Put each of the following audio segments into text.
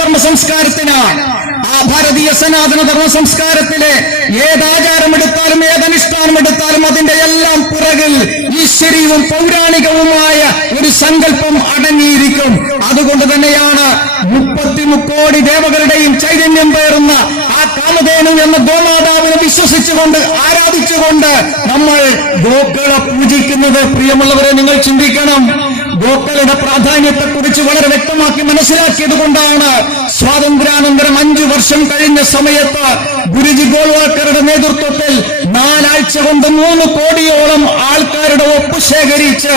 ധർമ്മ സംസ്കാരത്തിന്, ആ ഭാരതീയ സനാതന ധർമ്മ സംസ്കാരത്തിലെ ഏതാചാരമെടുത്താലും ഏതനുഷ്ഠാനമെടുത്താലും അതിന്റെ എല്ലാം പുറകിൽ ഈശ്വരീയവും പൗരാണികവുമായ ഒരു സങ്കല്പം അടങ്ങിയിരിക്കും. അതുകൊണ്ട് തന്നെയാണ് 30 കോടി ദേവകളുടെയും ചൈതന്യം പേറുന്ന ആ കാമധേനു എന്ന ഗോമാതാവിനെ വിശ്വസിച്ചുകൊണ്ട് ആരാധിച്ചുകൊണ്ട് നമ്മൾ ഗോക്കളെ പൂജിക്കുന്നത്. പ്രിയമുള്ളവരെ, നിങ്ങൾ ചിന്തിക്കണം. ഗോക്കളുടെ പ്രാധാന്യത്തെക്കുറിച്ച് വളരെ വ്യക്തമാക്കി മനസ്സിലാക്കിയത് കൊണ്ടാണ് സ്വാതന്ത്ര്യാനന്തരം 5 വർഷം കഴിഞ്ഞ സമയത്ത് ഗുരുജി ഗോൾവാൾക്കറുടെ നേതൃത്വത്തിൽ 4 ആഴ്ച കൊണ്ട് 3 കോടിയോളം ആൾക്കാരുടെ ഒപ്പ് ശേഖരിച്ച്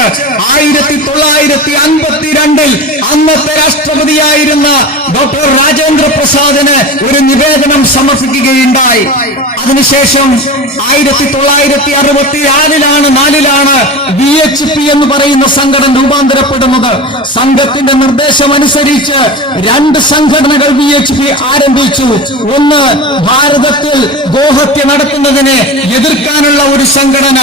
1952 അന്നത്തെ രാഷ്ട്രപതിയായിരുന്ന ഡോക്ടർ രാജേന്ദ്ര പ്രസാദിന് ഒരു നിവേദനം സമർപ്പിക്കുകയുണ്ടായി. അതിനുശേഷം 1964 VHP എന്ന് പറയുന്ന സംഘടന രൂപാന്തരപ്പെടുന്നത്. സംഘത്തിന്റെ നിർദ്ദേശമനുസരിച്ച് 2 സംഘടനകൾ VHP ആരംഭിച്ചു. ഒന്ന്, ഭാരതത്തിൽ ഗോഹത്യ നടത്തുന്നതിനെ എതിർക്കാനുള്ള ഒരു സംഘടന.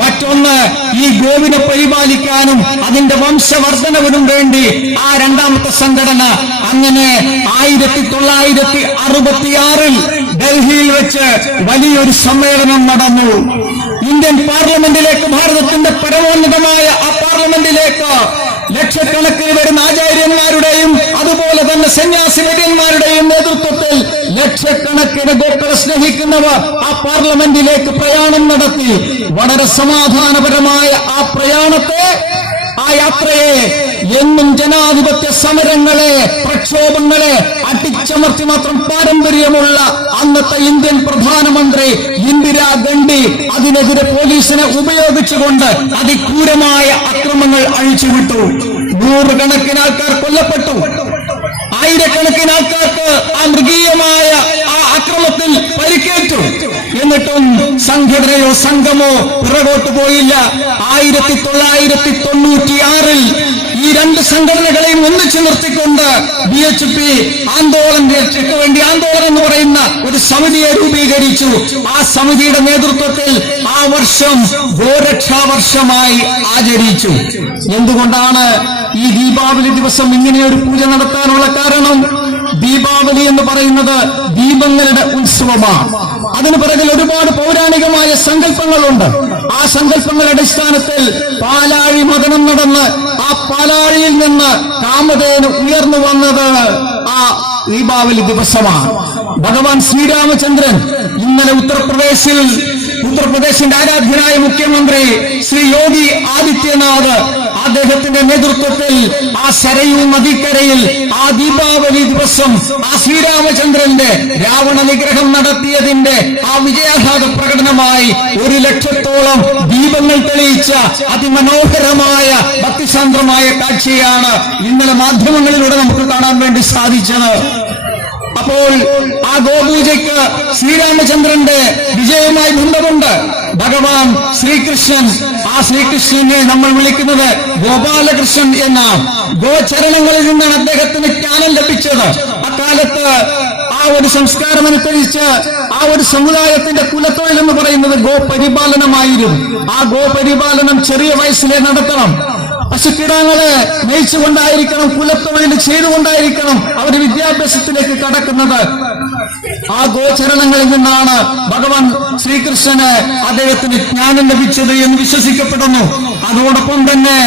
മറ്റൊന്ന്, ഈ ഗോവിനെ പരിപാലിക്കാനും അതിന്റെ വംശവർദ്ധനവിനും വേണ്ടി ആ 2ാമത്തെ സംഘടന. അങ്ങനെ 1966 ഡൽഹിയിൽ വെച്ച് വലിയൊരു സമ്മേളനം നടന്നു. ഇന്ത്യൻ പാർലമെന്റിലേക്ക്, ഭാരതത്തിന്റെ പരമോന്നതമായ ആ പാർലമെന്റിലേക്ക് ലക്ഷക്കണക്കിന് വരുന്ന ആചാര്യന്മാരുടെയും അതുപോലെ തന്നെ സന്യാസി വര്യന്മാരുടെയും നേതൃത്വത്തിൽ ലക്ഷക്കണക്കിന് ഗോക്കളെ സ്നേഹിക്കുന്നവർ ആ പാർലമെന്റിലേക്ക് പ്രയാണം നടത്തി. വളരെ സമാധാനപരമായ ആ പ്രയാണത്തെ, ആ യാത്രയെ എന്നും ജനാധിപത്യ സമരങ്ങളെ, പ്രക്ഷോഭങ്ങളെ അടിച്ചമർത്തി മാത്രം പാരമ്പര്യമുള്ള അന്നത്തെ ഇന്ത്യൻ പ്രധാനമന്ത്രി ഇന്ദിരാഗാന്ധി അതിനെതിരെ പോലീസിനെ ഉപയോഗിച്ചുകൊണ്ട് അതിക്രൂരമായ അക്രമങ്ങൾ അഴിച്ചുവിട്ടു. 100 കണക്കിന് ആൾക്കാർ കൊല്ലപ്പെട്ടു. 1000 ആൾക്കാർക്ക് ആ മൃഗീയമായ ആ അക്രമത്തിൽ പരിക്കേറ്റു. എന്നിട്ടും സംഘടനയോ സംഘമോ പുറകോട്ട് പോയില്ല. 1996 ഈ 2 സംഘടനകളെയും ഒന്നിച്ചു നിർത്തിക്കൊണ്ട് VHP ആന്തോളനത്തിന് വേണ്ടി ആന്തോളൻ എന്ന് പറയുന്ന ഒരു സമിതിയെ രൂപീകരിച്ചു. ആ സമിതിയുടെ നേതൃത്വത്തിൽ ആ വർഷം ഗോരക്ഷാ വർഷമായി ആചരിച്ചു. എന്തുകൊണ്ടാണ് ഈ ദീപാവലി ദിവസം ഇങ്ങനെയൊരു പൂജ നടത്താനുള്ള കാരണം? ദീപാവലി എന്ന് പറയുന്നത് ദീപങ്ങളുടെ ഉത്സവമാണ്. അതിന് പിറകിൽ ഒരുപാട് പൗരാണികമായ സങ്കല്പങ്ങളുണ്ട്. ആ സങ്കല്പങ്ങളുടെ അടിസ്ഥാനത്തിൽ പാലാഴി മദനം നടന്ന് ആ പാലാഴിയിൽ നിന്ന് കാമധേനു ഉയർന്നു വന്നത് ആ ദീപാവലി ദിവസമാണ്. ഭഗവാൻ ശ്രീരാമചന്ദ്രൻ ഇന്നലെ ഉത്തർപ്രദേശിന്റെ ആരാധ്യനായ മുഖ്യമന്ത്രി ശ്രീ യോഗി ആദിത്യനാഥ് അദ്ദേഹത്തിന്റെ നേതൃത്വത്തിൽ ആ സരയൂ നദിക്കരയിൽ ആ ദീപാവലി ദിവസം ആ ശ്രീരാമചന്ദ്രന്റെ രാവണ നിഗ്രഹം നടത്തിയതിന്റെ ആ വിജയാഘാത പ്രകടനമായി 1 ലക്ഷത്തോളം ദീപങ്ങൾ തെളിയിച്ച അതിമനോഹരമായ ഭക്തിസാന്ദ്രമായ കാഴ്ചയാണ് ഇന്നലെ മാധ്യമങ്ങളിലൂടെ നമുക്ക് കാണാൻ വേണ്ടി സാധിച്ചത്. അപ്പോൾ ആ ഗോപൂജയ്ക്ക് ശ്രീരാമചന്ദ്രന്റെ വിജയവുമായി ബന്ധമുണ്ട്. ഭഗവാൻ ശ്രീകൃഷ്ണൻ, ആ ശ്രീകൃഷ്ണനെ നമ്മൾ വിളിക്കുന്നത് ഗോപാലകൃഷ്ണൻ എന്നാണ്. ഗോചരണങ്ങളിൽ നിന്നാണ് അദ്ദേഹത്തിന് ജ്ഞാനം ലഭിച്ചത്. അക്കാലത്ത് ആ ഒരു സംസ്കാരമനുസരിച്ച് ആ ഒരു സമുദായത്തിന്റെ കുലത്തൊഴിൽ എന്ന് പറയുന്നത് ഗോപരിപാലനമായിരുന്നു. ആ ഗോപരിപാലനം ചെറിയ വയസ്സിലെ നടത്തണം. പശുക്കിടാങ്ങളെ മേയിച്ചുകൊണ്ടായിരിക്കണം, കുലത്തൊഴിൽ ചെയ്തുകൊണ്ടായിരിക്കണം അവർ വിദ്യാഭ്യാസത്തിലേക്ക് കടക്കുന്നത്. ആ ഗോചരണങ്ങളിൽ നിന്നാണ് ഭഗവാൻ ശ്രീകൃഷ്ണന് അദ്ദേഹത്തിന് ജ്ഞാനം ലഭിച്ചത് എന്ന് വിശ്വസിക്കപ്പെടുന്നു. അതോടൊപ്പം തന്നെ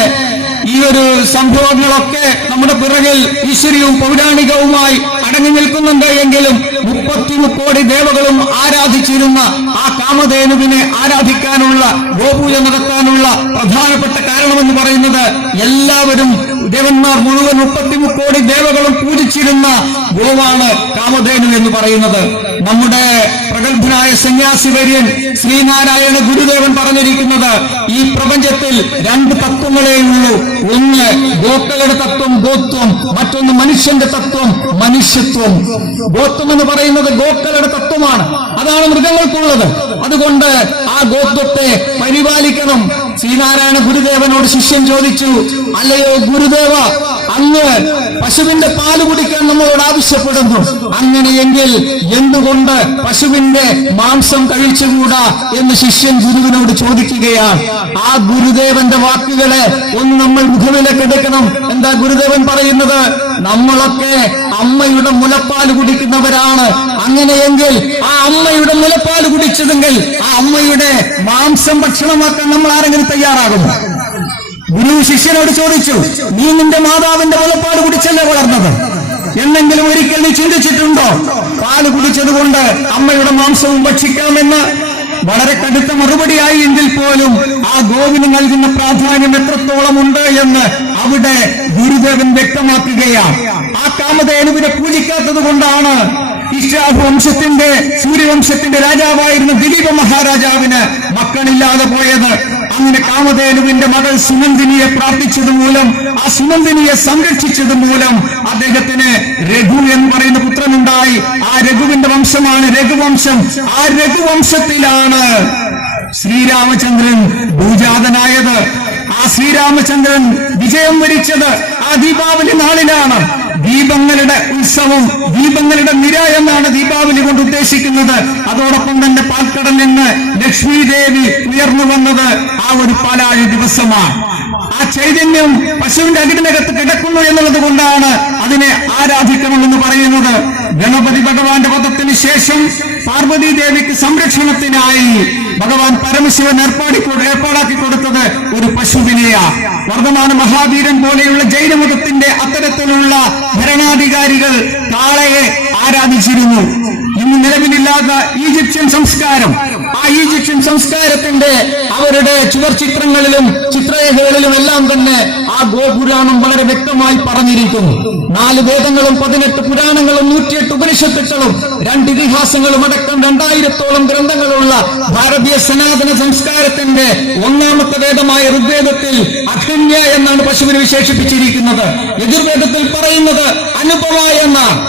ഈ ഒരു സംഭവങ്ങളൊക്കെ നമ്മുടെ പിറകിൽ ഈശ്വരീയവും പൗരാണികവുമായി അടങ്ങി നിൽക്കുന്നുണ്ട് എങ്കിലും 30 കോടി ദേവകളും ആരാധിച്ചിരുന്ന ആ കാമധേനുവിനെ ആരാധിക്കാനുള്ള, ഗോപൂജ നടത്താനുള്ള പ്രധാനപ്പെട്ട കാരണമെന്ന് പറയുന്നത് എല്ലാവരും ദേവന്മാർ മുഴുവൻ 30 കോടി ദേവകളും പൂജിച്ചിരുന്ന ഗോവാണ് കാമധേനു എന്ന് പറയുന്നത്. നമ്മുടെ പ്രഗത്ഭനായ സന്യാസി വര്യൻ ശ്രീനാരായണ ഗുരുദേവൻ പറഞ്ഞിരിക്കുന്നത് ഈ പ്രപഞ്ചത്തിൽ 2 തത്വങ്ങളേ ഉള്ളൂ. ഒന്ന് ഗോക്കളുടെ തത്വം ഗോത്വം, മറ്റൊന്ന് മനുഷ്യന്റെ തത്വം മനുഷ്യത്വം. ഗോത്വം എന്ന് പറയുന്നത് ഗോക്കളുടെ തത്വമാണ്, അതാണ് മൃഗങ്ങൾക്കുള്ളത്. അതുകൊണ്ട് ആ ഗോത്വത്തെ പരിപാലിക്കണം. ശ്രീനാരായണ ഗുരുദേവനോട് ശിഷ്യൻ ചോദിച്ചു, അല്ലയോ ഗുരുദേവ, അങ്ങ് പശുവിന്റെ പാല് കുടിക്കാൻ നമ്മളോട് ആവശ്യപ്പെടുന്നു. അങ്ങനെയെങ്കിൽ എന്തുകൊണ്ട് പശുവിന്റെ മാംസം കഴിച്ചുകൂടാ എന്ന് ശിഷ്യൻ ഗുരുവിനോട് ചോദിക്കുകയാണ്. ആ ഗുരുദേവന്റെ വാക്കുകളെ ഒന്ന് നമ്മൾ മുഖവിലേക്ക് എടുക്കണം. എന്താ ഗുരുദേവൻ പറയുന്നത്? നമ്മളൊക്കെ അമ്മയുടെ മുലപ്പാല് കുടിക്കുന്നവരാണ്. അങ്ങനെയെങ്കിൽ ആ അമ്മയുടെ മുലപ്പാല് കുടിച്ചതെങ്കിൽ ആ അമ്മയുടെ മാംസം ഭക്ഷണമാക്കാൻ നമ്മൾ ആരെങ്കിലും തയ്യാറാകുമോ? ഗുരു ശിഷ്യനോട് ചോദിച്ചു, നീ നിന്റെ മാതാവിന്റെ മുലപ്പാല് കുടിച്ചല്ലേ വളർന്നത്? എന്നെങ്കിലും ഒരിക്കൽ നീ ചിന്തിച്ചിട്ടുണ്ടോ പാല് കുടിച്ചതുകൊണ്ട് അമ്മയുടെ മാംസവും ഭക്ഷിക്കാമെന്ന്? വളരെ കടുത്ത മറുപടിയായി എങ്കിൽ പോലും ആ ഗോവിന് നൽകുന്ന പ്രാധാന്യം എത്രത്തോളം ഉണ്ട് എന്ന് അവിടെ ഗുരുദേവൻ വ്യക്തമാക്കുകയാണ്. ആ കാമധേനുവിനെ പൂജിക്കാത്തത് കൊണ്ടാണ് വംശത്തിന്റെ സൂര്യവംശത്തിന്റെ രാജാവായിരുന്ന ദിലീപ മഹാരാജാവിന് മക്കളില്ലാതെ പോയത്. അങ്ങനെ കാമധേനുവിന്റെ മകൾ സുനന്ദിനിയെ പ്രാർത്ഥിച്ചത് മൂലം, ആ സുനന്ദിനിയെ സംരക്ഷിച്ചത് മൂലം അദ്ദേഹത്തിന് രഘു എന്ന് പറയുന്ന പുത്രനുണ്ടായി. ആ രഘുവിന്റെ വംശമാണ് രഘുവംശം. ആ രഘുവംശത്തിലാണ് ശ്രീരാമചന്ദ്രൻ ഭൂജാതനായത്. ആ ശ്രീരാമചന്ദ്രൻ വിജയം വരിച്ചത് ആ ദീപാവലി നാളിലാണ്. ദീപങ്ങളുടെ ഉത്സവം, ദീപങ്ങളുടെ നിര എന്നാണ് ദീപാവലി കൊണ്ട് ഉദ്ദേശിക്കുന്നത്. അതോടൊപ്പം തന്നെ പാൽക്കടൽ നിന്ന് ലക്ഷ്മി ദേവി ഉയർന്നു വന്നത് ആ ഒരു പാലാഴി ദിവസമാണ്. ആ ചൈതന്യം പശുവിന്റെ അകിടിനകത്ത് കിടക്കുന്നു എന്നുള്ളത് കൊണ്ടാണ് അതിനെ ആരാധിക്കണമെന്ന് പറയുന്നത്. ഗണപതി ഭഗവാന്റെ വധത്തിന് ശേഷം പാർവതി ദേവിക്ക് സംരക്ഷണത്തിനായി ഭഗവാൻ പരമശിവൻ ഏർപ്പാടാക്കി കൊടുത്തത് ഒരു പശുവിനെയാ. വർദ്ധമാന മഹാവീരൻ പോലെയുള്ള ജൈനമതത്തിന്റെ അത്തരത്തിലുള്ള ഭരണാധികാരികൾ കാളയെ ആരാധിച്ചിരുന്നു. ഇന്ന് നിലവിലില്ലാത്ത ഈജിപ്ഷ്യൻ സംസ്കാരം, ആ ഈജിപ്ഷ്യൻ സംസ്കാരത്തിന്റെ അവരുടെ ചുവർ ചിത്രങ്ങളിലും ചിത്രരേഖകളിലും എല്ലാം തന്നെ ആ ഗോപുരാണം വളരെ വ്യക്തമായി പറഞ്ഞിരിക്കുന്നു. 4 വേദങ്ങളും 18 പുരാണങ്ങളും 108 ഉപനിഷത്തുക്കളും 2 ഇതിഹാസങ്ങളും അടക്കം 2000-ഓളം ഗ്രന്ഥങ്ങളുള്ള ഭാരതീയ സനാതന സംസ്കാരത്തിന്റെ 1ാമത്തെ വേദമായ ഋഗ്വേദത്തിൽ അഖന്യ എന്നാണ് പശുവിനെ വിശേഷിപ്പിച്ചിരിക്കുന്നത്. യജുർവേദത്തിൽ പറയുന്നത് അനുപമ എന്നാണ്.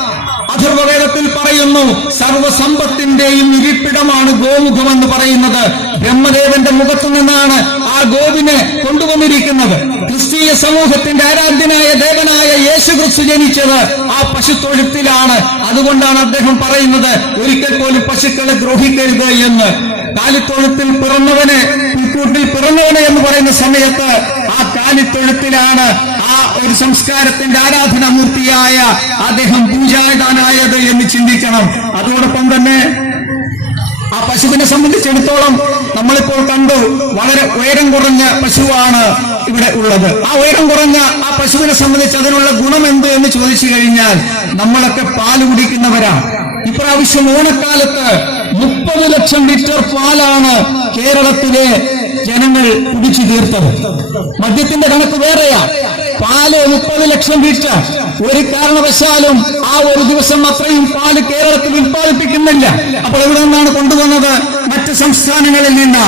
അഥർവവേദത്തിൽ പറയുന്നു സർവസമ്പത്തിന്റെയും ഇരിപ്പിടമാണ് ഗോമുഖം എന്ന് പറയുന്നത്. ബ്രഹ്മദേവന്റെ മുഖത്തു നിന്നാണ് ആ ഗോവിനെ കൊണ്ടുവന്നിരിക്കുന്നത്. ക്രിസ്തീയ സമൂഹത്തിന്റെ ആരാധ്യനായ ദേവനായ യേശുക്രിസ്തു ജനിച്ചത് ആ പശുത്തൊഴുത്തിലാണ്. അതുകൊണ്ടാണ് അദ്ദേഹം പറയുന്നത് ഒരിക്കൽ പോലും പശുക്കളെ ദ്രോഹിക്കരുത് എന്ന്. കാലിത്തൊഴുത്തിൽ പിറന്നവന്, പുൽക്കൂട്ടിൽ പിറന്നവന് എന്ന് പറയുന്ന സമയത്ത് ആ കാലിത്തൊഴുത്തിലാണ് ആ ഒരു സംസ്കാരത്തിന്റെ ആരാധനാമൂർത്തിയായ അദ്ദേഹം പൂജാരിതാനായത് എന്ന് ചിന്തിക്കണം. അതോടൊപ്പം തന്നെ ആ പശുവിനെ സംബന്ധിച്ചിടത്തോളം നമ്മളിപ്പോൾ കണ്ടു, വളരെ ഉയരം കുറഞ്ഞ പശുവാണ് ഇവിടെ ഉള്ളത്. ആ ഉയരം കുറഞ്ഞ ആ പശുവിനെ സംബന്ധിച്ച് അതിനുള്ള ഗുണം എന്ത് എന്ന് ചോദിച്ചു കഴിഞ്ഞാൽ, നമ്മളൊക്കെ പാല് കുടിക്കുന്നവരാണ്. ഇപ്രാവശ്യം ഓണക്കാലത്ത് 30 ലക്ഷം ലിറ്റർ പാലാണ് കേരളത്തിലെ ജനങ്ങൾ കുടിച്ചു തീർത്തത്. മദ്യത്തിന്റെ കണക്ക് വേറെയാ. പാല് 30 ലക്ഷം ലിറ്റർ. ഒരു കാരണവശാലും ആ ഒരു ദിവസം അത്രയും പാല് കേരളത്തിൽ ഉത്പാദിപ്പിക്കുന്നില്ല. അപ്പോൾ എവിടെ നിന്നാണ് കൊണ്ടുവന്നത്? മറ്റ് സംസ്ഥാനങ്ങളിൽ നിന്ന്.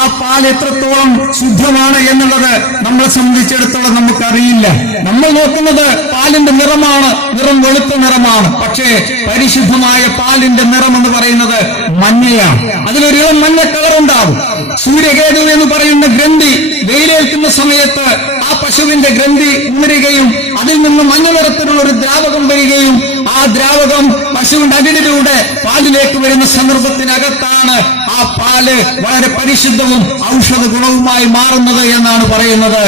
ആ പാൽ എത്രത്തോളം ശുദ്ധമാണ് എന്നുള്ളത് നമ്മളെ സംബന്ധിച്ചിടത്തോളം നമുക്കറിയില്ല. നമ്മൾ നോക്കുന്നത് പാലിന്റെ നിറമാണ്, നിറം വെളുത്ത നിറമാണ്. പക്ഷേ പരിശുദ്ധമായ പാലിന്റെ നിറം എന്ന് പറയുന്നത് മഞ്ഞയാണ്. അതിലൊരു ഇളം മഞ്ഞ കളറുണ്ടാവും. സൂര്യകേതു എന്ന് പറയുന്ന ഗ്രന്ഥി വെയിലേൽക്കുന്ന സമയത്ത് ആ പശുവിന്റെ ഗ്രന്ഥി ഉണരുകയും അതിൽ നിന്ന് മഞ്ഞ നിറത്തിലുള്ള ഒരു ദ്രാവകം വരികയും ആ ദ്രാവകം പശുവിന്റെ അകിടിലൂടെ പാലിലേക്ക് വരുന്ന സന്ദർഭത്തിനകത്താണ് ആ പാല് വളരെ പരിശുദ്ധവും ഔഷധ ഗുണവുമായി മാറുന്നത് എന്നാണ് പറയുന്നത്.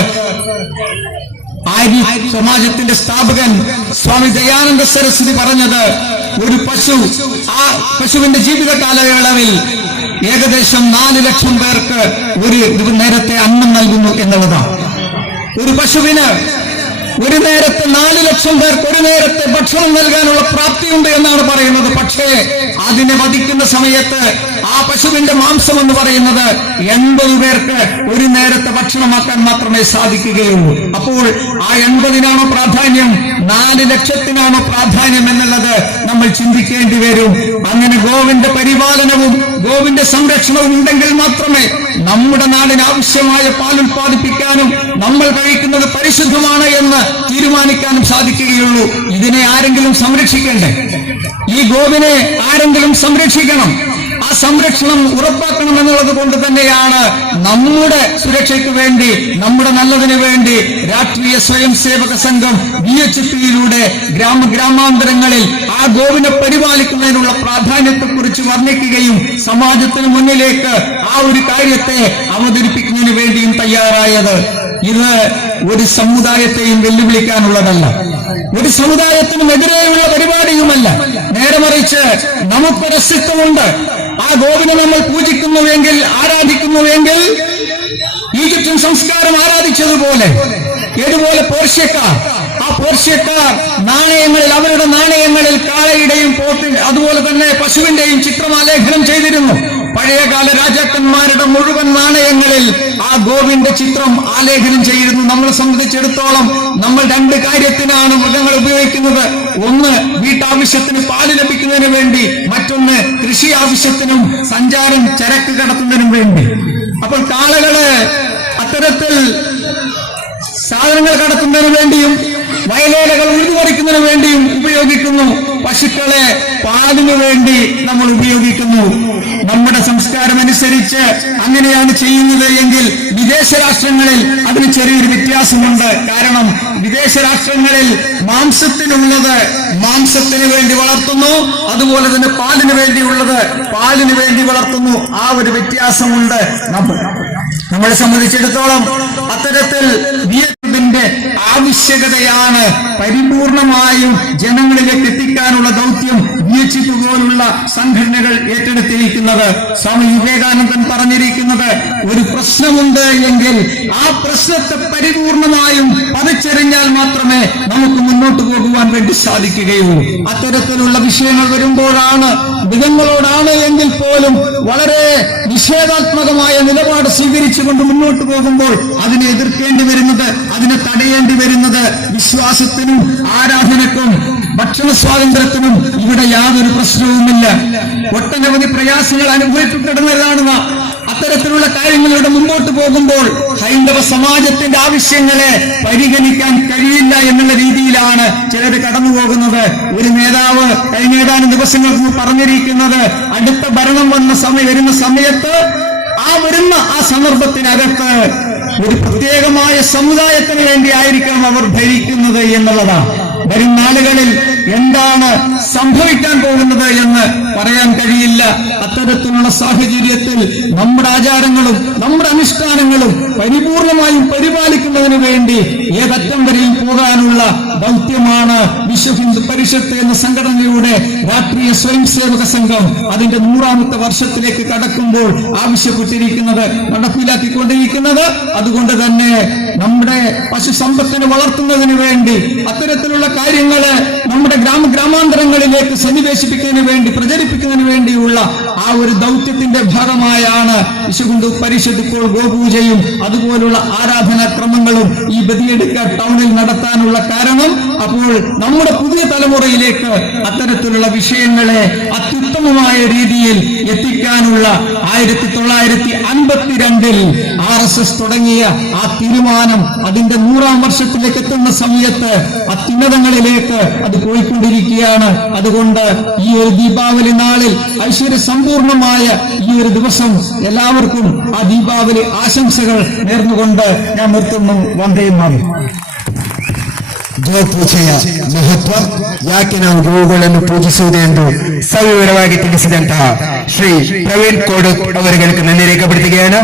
ആര്യ സമാജത്തിന്റെ സ്ഥാപകൻ സ്വാമി ദയാനന്ദ സരസ്വതി പറഞ്ഞത്, ഒരു പശു ആ പശുവിന്റെ ജീവിത കാലയളവിൽ ഏകദേശം 4 ലക്ഷം പേർക്ക് ഒരു നേരത്തെ അന്നം നൽകുന്നു എന്നുള്ളതാണ്. ഒരു പശുവിന് ഒരു നേരത്തെ 4 ലക്ഷം പേർക്ക് ഒരു നേരത്തെ ഭക്ഷണം നൽകാനുള്ള പ്രാപ്തിയുണ്ട് എന്നാണ് പറയുന്നത്. പക്ഷേ അതിനെ വധിക്കുന്ന സമയത്ത് ആ പശുവിന്റെ മാംസം എന്ന് പറയുന്നത് 80 പേർക്ക് ഒരു നേരത്തെ ഭക്ഷണമാക്കാൻ മാത്രമേ സാധിക്കുകയുള്ളൂ. അപ്പോൾ ആ 80-നാണോ പ്രാധാന്യം, 4 ലക്ഷത്തിനാണോ പ്രാധാന്യം എന്നുള്ളത് നമ്മൾ ചിന്തിക്കേണ്ടി വരും. അങ്ങനെ ഗോവിന്റെ പരിപാലനവും ഗോവിന്റെ സംരക്ഷണവും ഉണ്ടെങ്കിൽ മാത്രമേ നമ്മുടെ നാടിന് ആവശ്യമായ പാൽ ഉൽപ്പാദിപ്പിക്കാനും നമ്മൾ കഴിക്കുന്നത് പരിശുദ്ധമാണ് എന്ന് തീരുമാനിക്കാനും സാധിക്കുകയുള്ളൂ. ഇതിനെ ആരെങ്കിലും സംരക്ഷിക്കണ്ടേ? ഈ ഗോവിനെ ആരെങ്കിലും സംരക്ഷിക്കണം. ആ സംരക്ഷണം ഉറപ്പാക്കണം എന്നുള്ളത് കൊണ്ട് തന്നെയാണ് നമ്മുടെ സുരക്ഷയ്ക്ക് വേണ്ടി, നമ്മുടെ നല്ലതിനു വേണ്ടി രാഷ്ട്രീയ സ്വയം സേവക സംഘം VHPയിലൂടെ ഗ്രാമാന്തരങ്ങളിൽ ആ ഗോവിനെ പരിപാലിക്കുന്നതിനുള്ള പ്രാധാന്യത്തെക്കുറിച്ച് വർണ്ണിക്കുകയും സമാജത്തിന് മുന്നിലേക്ക് ആ ഒരു കാര്യത്തെ അവതരിപ്പിക്കുന്നതിന് വേണ്ടിയും തയ്യാറായത്. ഇത് ഒരു സമുദായത്തെയും വെല്ലുവിളിക്കാനുള്ളതല്ല. ഒരു സമുദായത്തിനും എതിരെയുള്ള പരിപാടിയുമല്ല. നേരെ മറിച്ച് നമുക്കൊരു അസ്തിത്വമുണ്ട്. ആ ഗോവിനെ നമ്മൾ പൂജിക്കുന്നുവെങ്കിൽ, ആരാധിക്കുന്നുവെങ്കിൽ ഈജിപ്ഷ്യൻ സംസ്കാരം ആരാധിച്ചതുപോലെ, ഏതുപോലെ ആ പേർഷ്യക്കാർ നാണയങ്ങളിൽ, അവരുടെ നാണയങ്ങളിൽ കാളയുടെയും അതുപോലെ തന്നെ പശുവിന്റെയും ചിത്രമാലേഖനം ചെയ്തിരുന്നു. പഴയകാല രാജാക്കന്മാരുടെ മുഴുവൻ നാണയങ്ങളിൽ ആ ഗോവിന്റെ ചിത്രം ആലേഖനം ചെയ്തിരുന്നു. നമ്മളെ സംബന്ധിച്ചിടത്തോളം നമ്മൾ രണ്ട് കാര്യത്തിനാണ് മൃഗങ്ങൾ ഉപയോഗിക്കുന്നത്. ഒന്ന് വീട്ടാവശ്യത്തിന് പാല് ലഭിക്കുന്നതിന് വേണ്ടി, മറ്റൊന്ന് കൃഷി ആവശ്യത്തിനും സഞ്ചാരം ചരക്ക് കടത്തുന്നതിനും വേണ്ടി. അപ്പോൾ കാളകള് അത്തരത്തിൽ സാധനങ്ങൾ കടത്തുന്നതിന് വേണ്ടിയും വയലേലകൾ ഉഴുതുമറിക്കുന്നതിന് വേണ്ടിയും ഉപയോഗിക്കുന്നു. പശുക്കളെ പാലിനു വേണ്ടി നമ്മൾ ഉപയോഗിക്കുന്നു. നമ്മുടെ സംസ്കാരം അനുസരിച്ച് അങ്ങനെയാണ് ചെയ്യുന്നത് എങ്കിൽ വിദേശ രാഷ്ട്രങ്ങളിൽ അതിന് ചെറിയൊരു വ്യത്യാസമുണ്ട്. കാരണം വിദേശ രാഷ്ട്രങ്ങളിൽ മാംസത്തിനുള്ളത് മാംസത്തിന് വേണ്ടി വളർത്തുന്നു, അതുപോലെ തന്നെ പാലിന് വേണ്ടിയുള്ളത് പാലിന് വേണ്ടി വളർത്തുന്നു. ആ ഒരു വ്യത്യാസമുണ്ട്. നമ്മളെ സംബന്ധിച്ചിടത്തോളം അത്തരത്തിൽ വിയർപ്പിന്റെ ആവശ്യകതയാണ് പരിപൂർണമായും ജനങ്ങളിലേക്ക് എത്തിക്കാനുള്ള ദൗത്യം വിയച്ചിപ്പ് പോലുള്ള സംഘടനകൾ ഏറ്റെടുത്തിരിക്കുന്നത്. സ്വാമി വിവേകാനന്ദൻ പറഞ്ഞിരിക്കുന്നത്, ഒരു പ്രശ്നമുണ്ട് എങ്കിൽ ആ പ്രശ്നത്തെ പരിപൂർണമായും പതിച്ചെറിഞ്ഞാൽ മാത്രമേ നമുക്ക് മുന്നോട്ട് പോകുവാൻ വേണ്ടി സാധിക്കുകയുള്ളൂ. അത്തരത്തിലുള്ള വിഷയങ്ങൾ വരുമ്പോഴാണ്, മൃഗങ്ങളോടാണ് എങ്കിൽ പോലും വളരെ നിഷേധാത്മകമായ നിലപാട് സ്വീകരിച്ചുകൊണ്ട് മുന്നോട്ട് പോകുമ്പോൾ അതിനെ എതിർക്കേണ്ടി വരുന്നത്, അതിനെ തടയേണ്ടി വരുന്നത് വിശ്വാസത്തിനും ആരാധനക്കും ഭക്ഷണ സ്വാതന്ത്ര്യത്തിനും ഇവിടെ യാതൊരു പ്രശ്നവുമില്ല. ഒട്ടനവധി പ്രയാസങ്ങൾ അനുഭവിക്കപ്പെടുന്നതാണ്. അത്തരത്തിലുള്ള കാര്യങ്ങളിലൂടെ മുമ്പോട്ട് പോകുമ്പോൾ ഹൈന്ദവ സമാജത്തിന്റെ ആവശ്യങ്ങളെ പരിഗണിക്കാൻ കഴിയില്ല എന്നുള്ള രീതിയിലാണ് ചിലർ കടന്നുപോകുന്നത്. ഒരു നേതാവ് കഴിഞ്ഞ ഏതാനും ദിവസങ്ങൾക്ക് പറഞ്ഞിരിക്കുന്നത്, അടുത്ത ഭരണം വരുന്ന സമയത്ത് വരുന്ന ആ സന്ദർഭത്തിനകത്ത് ഒരു പ്രത്യേകമായ സമുദായത്തിന് വേണ്ടി ആയിരിക്കണം അവർ ഭരിക്കുന്നത് എന്നുള്ളതാണ്. വരും നാളുകളിൽ എന്താണ് സംഭവിക്കാൻ പോകുന്നത് എന്ന് പറയാൻ കഴിയില്ല. അത്തരത്തിലുള്ള സാഹചര്യത്തിൽ നമ്മുടെ ആചാരങ്ങളും നമ്മുടെ അനുഷ്ഠാനങ്ങളും പരിപൂർണമായും പരിപാലിക്കുന്നതിന് വേണ്ടി ഏതറ്റം വരെയും പോകാനുള്ള ദൗത്യമാണ് വിശ്വ ഹിന്ദു പരിഷത്ത് എന്ന സംഘടനയുടെ രാഷ്ട്രീയ സ്വയം സേവക സംഘം അതിന്റെ 100ാമത്തെ വർഷത്തിലേക്ക് കടക്കുമ്പോൾ ആവശ്യപ്പെട്ടിരിക്കുന്നത്, നടപ്പിലാക്കിക്കൊണ്ടിരിക്കുന്നത്. അതുകൊണ്ട് തന്നെ നമ്മുടെ പശു സമ്പത്തിനെ വളർത്തുന്നതിന് വേണ്ടി അത്തരത്തിലുള്ള കാര്യങ്ങള് നമ്മുടെ ഗ്രാമാന്തരങ്ങളിലേക്ക് സന്നിവേശിപ്പിക്കുന്നതിന് വേണ്ടി, പ്രചരിപ്പിക്കുന്നതിന് വേണ്ടിയുള്ള ആ ഒരു ദൗത്യത്തിന്റെ ഭാഗമായാണ് വിശ്വ ഹിന്ദു പരിഷത്ത് ഇപ്പോൾ ഗോപൂജയും അതുപോലുള്ള ആരാധനാക്രമങ്ങളും ഈ ബദിയടുക്ക ടൗണിൽ നടത്താനുള്ള കാരണം. അപ്പോൾ നമ്മുടെ പുതിയ തലമുറയിലേക്ക് അത്തരത്തിലുള്ള വിഷയങ്ങളെ അത്യുത്തമമായ രീതിയിൽ എത്തിക്കാനുള്ള 1952 RSS തുടങ്ങിയ ആ തീരുമാനം അതിന്റെ 100ാം വർഷത്തിലേക്ക് എത്തുന്ന സമയത്ത് അത്യുന്നതങ്ങളിലേക്ക് അത് പോയിക്കൊണ്ടിരിക്കുകയാണ്. അതുകൊണ്ട് ഈ ഒരു ദീപാവലി നാളിൽ ഐശ്വര്യ സമ്പൂർണമായ ഈ ഒരു ദിവസം എല്ലാവർക്കും ആ ദീപാവലി ആശംസകൾ നേർന്നുകൊണ്ട് ഞാൻ നിർത്തുന്നു. വന്ദേ മാതരം. ಗೋಪೂಜೆಯ ಮಹತ್ವ, ಯಾಕೆ ನಾವು ಗೋವುಗಳನ್ನು ಪೂಜಿಸುವುದು ಎಂದು ಸವಿವರವಾಗಿ ತಿಳಿಸಿದಂತಹ ಶ್ರೀ ಪ್ರವೀಣ್ ಕೋಡಕ್ ಅವರಿಗೆ ನನ್ನಿ ರೇಖಾಪಡಿಸಿಕೆയാണ്.